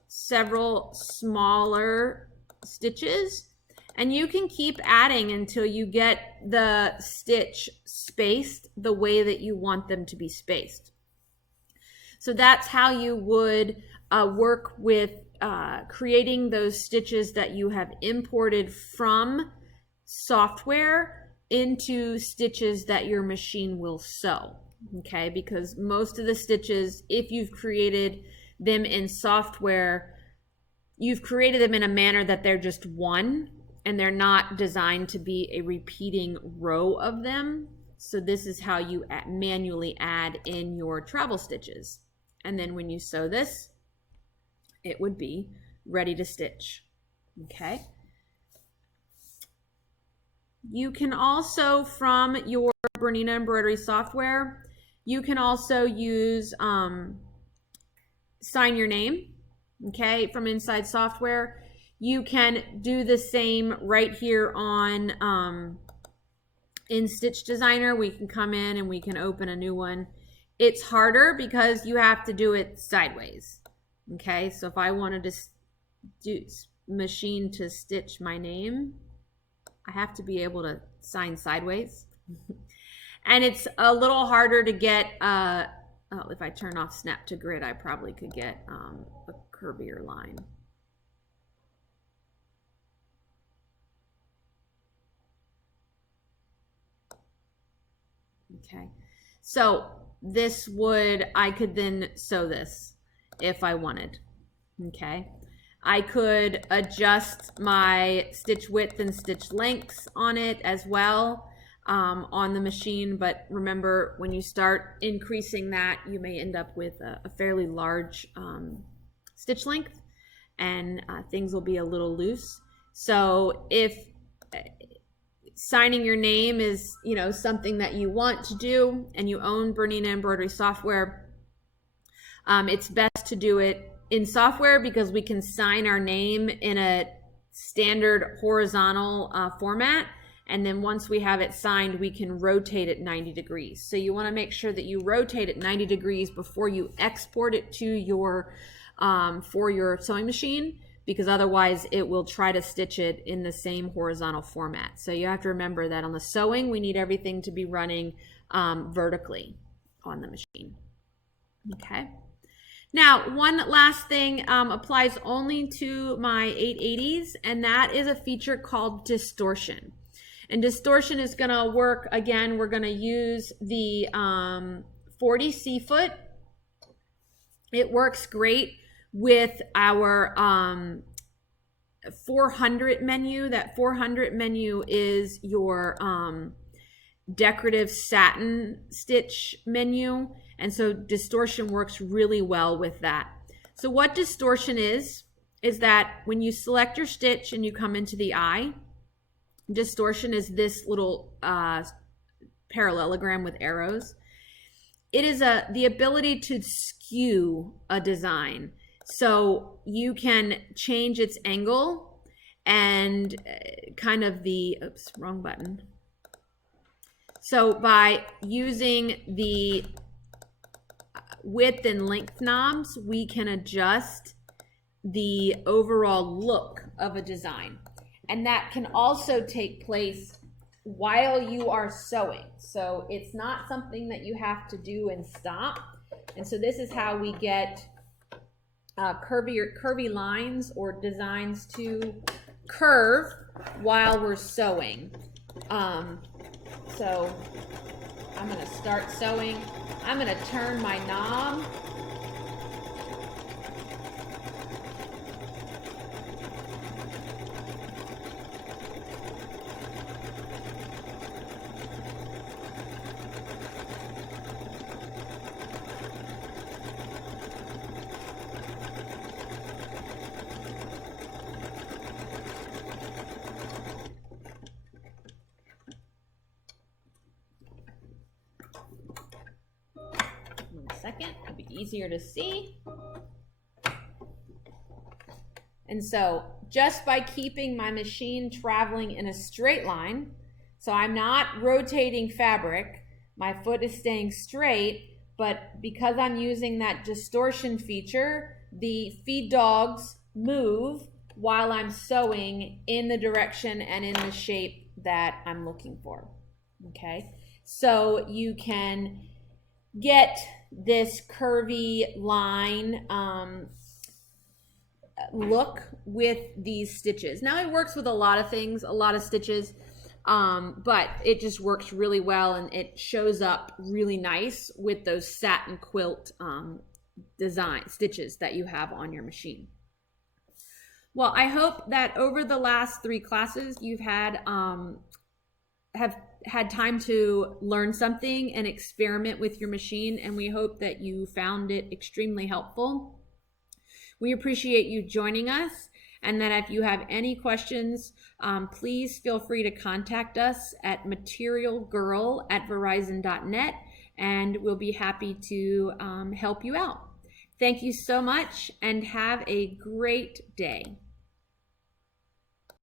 several smaller stitches, and you can keep adding until you get the stitch spaced the way that you want them to be spaced. So that's how you would work with creating those stitches that you have imported from software into stitches that your machine will sew. Okay, because most of the stitches, if you've created them in software, you've created them in a manner that they're just one and they're not designed to be a repeating row of them. So this is how you manually add in your travel stitches. And then when you sew this, it would be ready to stitch. Okay. You can also, from your Bernina embroidery software, you can also use sign your name, okay, from inside software. You can do the same right here on in Stitch Designer. We can come in and we can open a new one. It's harder because you have to do it sideways, okay? So if I wanted to do machine to stitch my name, I have to be able to sign sideways. And it's a little harder to get, if I turn off snap to grid, I probably could get a curvier line. Okay, so this I could then sew this if I wanted, okay? I could adjust my stitch width and stitch lengths on it as well on the machine, but remember, when you start increasing that, you may end up with a fairly large stitch length, and things will be a little loose. So if signing your name is, something that you want to do and you own Bernina embroidery software, it's best to do it in software because we can sign our name in a standard horizontal format. And then once we have it signed, we can rotate it 90 degrees. So you want to make sure that you rotate it 90 degrees before you export it to your, for your sewing machine, because otherwise it will try to stitch it in the same horizontal format. So you have to remember that on the sewing, we need everything to be running vertically on the machine. Okay. Now, one last thing applies only to my 880s, and that is a feature called Distortion. And Distortion is going to work, again, we're going to use the 40 C-foot. It works great with our 400 menu. That 400 menu is your decorative satin stitch menu, and so Distortion works really well with that. So what Distortion is that when you select your stitch and you come into the eye, Distortion is this little parallelogram with arrows. It is the ability to skew a design. So you can change its angle and kind of the, oops, wrong button. So by using the width and length knobs, we can adjust the overall look of a design. And that can also take place while you are sewing. So it's not something that you have to do and stop. And so this is how we get curvy lines or designs to curve while we're sewing. So I'm going to start sewing. I'm going to turn my knob. Second, it'll be easier to see. And so just by keeping my machine traveling in a straight line, so I'm not rotating fabric, my foot is staying straight, but because I'm using that distortion feature, the feed dogs move while I'm sewing in the direction and in the shape that I'm looking for. Okay, so you can get this curvy line look with these stitches. Now it works with a lot of things, a lot of stitches, but it just works really well, and it shows up really nice with those satin quilt design stitches that you have on your machine. Well, I hope that over the last 3 classes you've had have had time to learn something and experiment with your machine, and we hope that you found it extremely helpful. We appreciate you joining us, and that if you have any questions, please feel free to contact us at materialgirl@verizon.net, and we'll be happy to help you out. Thank you so much, and have a great day.